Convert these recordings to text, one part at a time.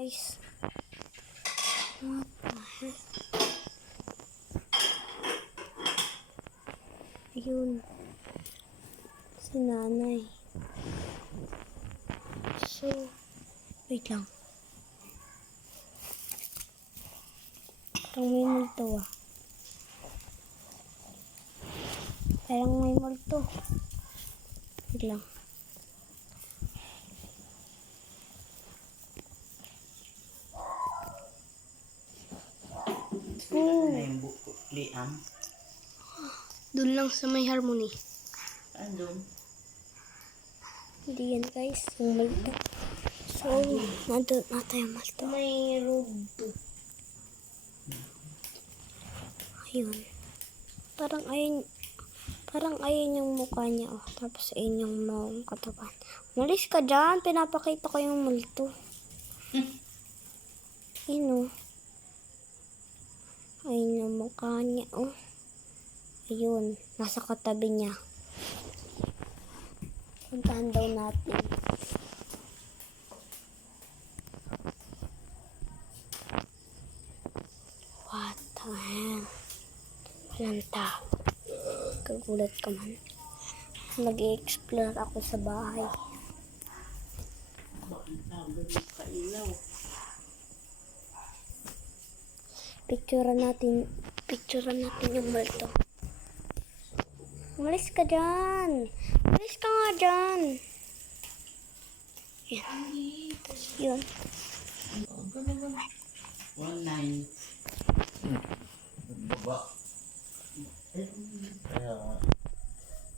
guys. What the heck? Ayun. Si nanay. So, wait lang. Parang may multo ah. Parang may multo. Wait lang. Liam. Doon lang sa may harmony. Andun. Hindi yan guys. Yung multo. So, nandun nata yung multo. May road to. Ayun. Parang ayun yung mukha niya. Oh. Tapos ayun yung maong katawan. Malis ka dyan. Pinapakita ko yung multo. Ayun oh. Ayun yung mukha niya. Oh. Ayun. Nasa katabi niya. Puntahan daw natin. What the hell? Walang tao. Kagulat ka man. Nag-i-explore ako sa bahay. Picturean natin yung multo. Umalis ka dyan. Umalis ka nga dyan. Yan. Yun. 19. Baba. Kaya nga.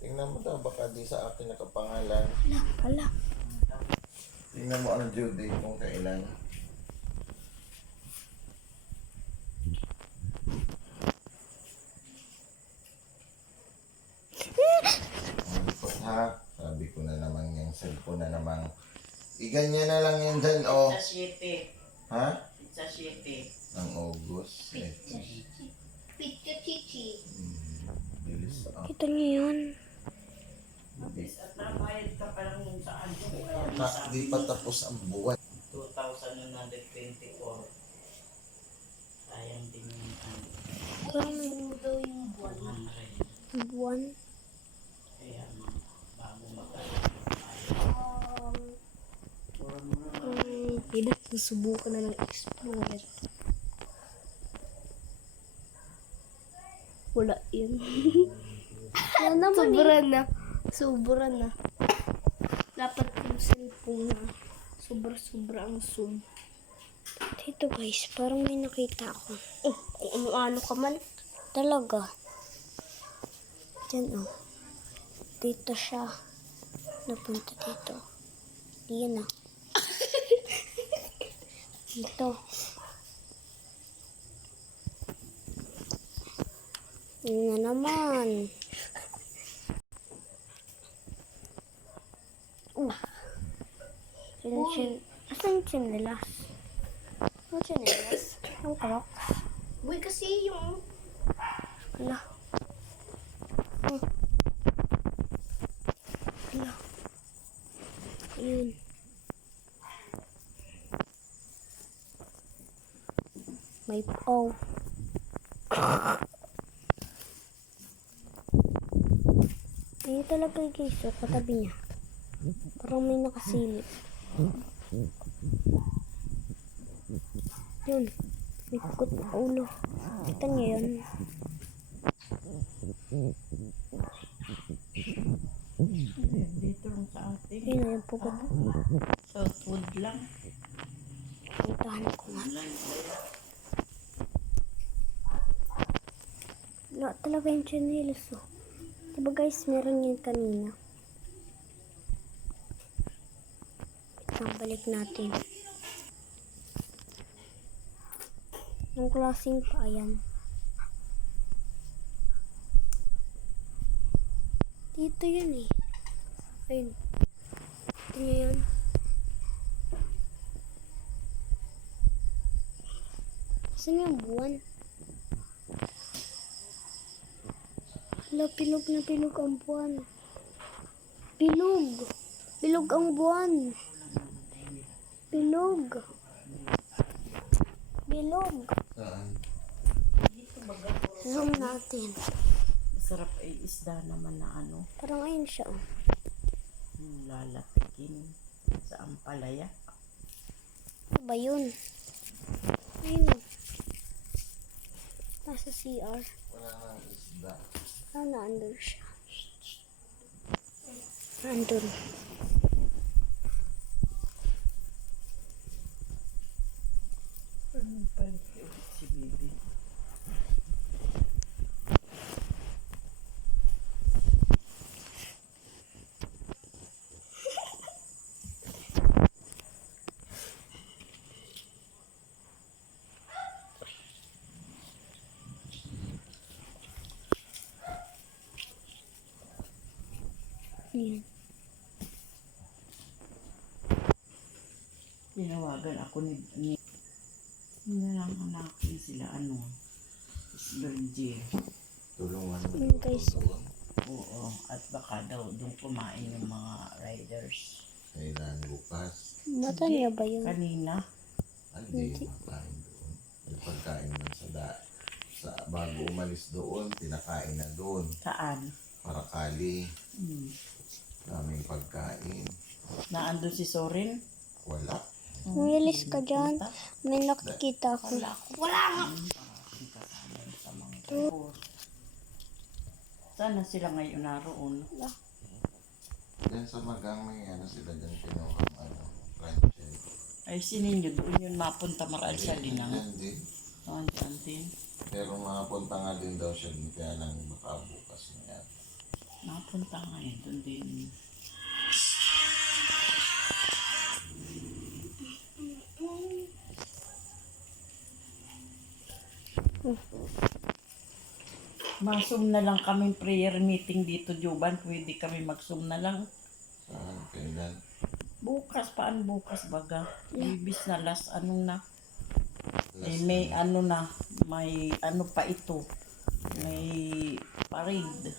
Tingnan mo daw, baka di sa akin nakapangalan. Hala. Tingnan mo ano due date kung kailan. Ang likod ha. Sabi ko na naman yung cellphone na naman. Iganyan na lang yan dyan, oh. Sa 7. Ha? Sa 7. Ng August. Picture chichi. Bilis ah. Kita niyo yun. At nabayad ka pa lang sa ano. Di pa tapos ang buwan. 2,124. Sayang din yung ano. Parang daw yung buwan. 100. Buwan. Kaya bago Hindi susubukan na ng explorer. Wala yun. Sobra na. Dapat yung cellphone na. Sobra ang zoom. Dito guys, parang may nakita ako. Oh, kung ano ka man. Talaga. Diyan oh. Dito siya. Napunta dito. Diyan ah. Dito. Yun na naman. Asan yung chinilas? Ano chinilas? Ang crocs? Uy, kasi yung... Ala. Ala. Ayun. May paw. Ayun talaga guys, so katabi niya. Parang may nakasilip. Yun. May pukot na ulo. Kita niyo yun. dito lang sa atin. Yun yung pukot. Southwood lang. Puntahan ko nga. Wala talaga yung chinilas oh. Diba guys, meron yun kanina. Balik natin. Ang klaseng pa yan. Dito yan eh. Ayun. Ito niya yan. Saan yung buwan? Hala, pilog na pilog ang buwan. Pilog! Pilog ang buwan! Bilog. Bilog. Saan? Dito baga. Zoom natin. Masarap ay isda naman na ano. Parang ayun siya. Oh. Lalatikin sa ampalaya. Ano ba yun? Ayun. Oh. Nasa CR. Wala nang isda. Ah, naandun siya. Naandun. Ano pala si baby? Ayan. Tinawagan ako ni lang hanakin sila ano. Isberge. Tulungan mo. Yun, guys. Oo. At baka daw doon kumain yung mga riders. Kailan bukas? Mata niya ba yun? Kanina. Hindi makain doon. May pagkain man sa bago umalis doon, pinakain na doon. Saan? Parakali. Hmm. Daming pagkain. Naandun si Sorin? Wala. Umilis ka dyan. May nakikita ako. Wala nga! Sa mga tapos. Sana sila ngayon naroon. Diyan sa Magang may ano sila dyan kinuha franchise. Ay sininyo doon yun mapunta maral sa linang. Yan din. Nandiyan din. Pero mapunta nga din daw siya din kaya lang baka bukas na yan. Napunta nga yun doon din. Mag-zoom na lang kami prayer meeting dito, Joban. Pwede kami mag-zoom na lang. Saan? Kailan? Bukas, paan bukas baga? Ibis na last, anong na? Last May ano na, may ano pa ito. May parade.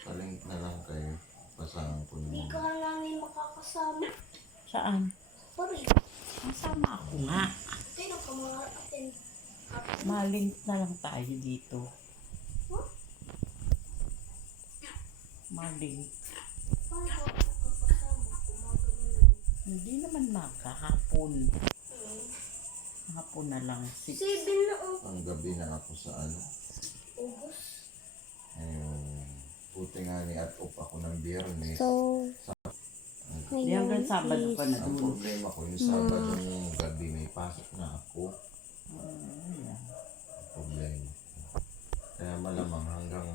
Palink na lang kayo. Pasahan ko Hindi naman. ka namin makakasama. Saan? Sorry. Masama ako nga. Sino ka mga atin? Malink na lang tayo dito. Huh? Malink. Paano ka makakasama? Hindi naman makahapon. Hapon na lang. 6. 7 na ang Ang gabi na ako sa ano. ubos. Ayun. Buti nga ni at up ako ng biyernes. So, Di hanggang Sabado pa na Ang doon. problema ko yung Sabado ng gabi may pasok na ako. Problema. Kaya malamang hanggang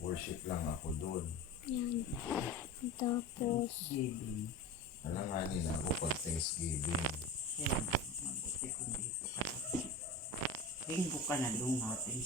worship lang ako doon. yan. Tapos, Giving. Alanganin ako pag Thanksgiving. Kaya mabuti kung dito ka. Linggo ka na doon natin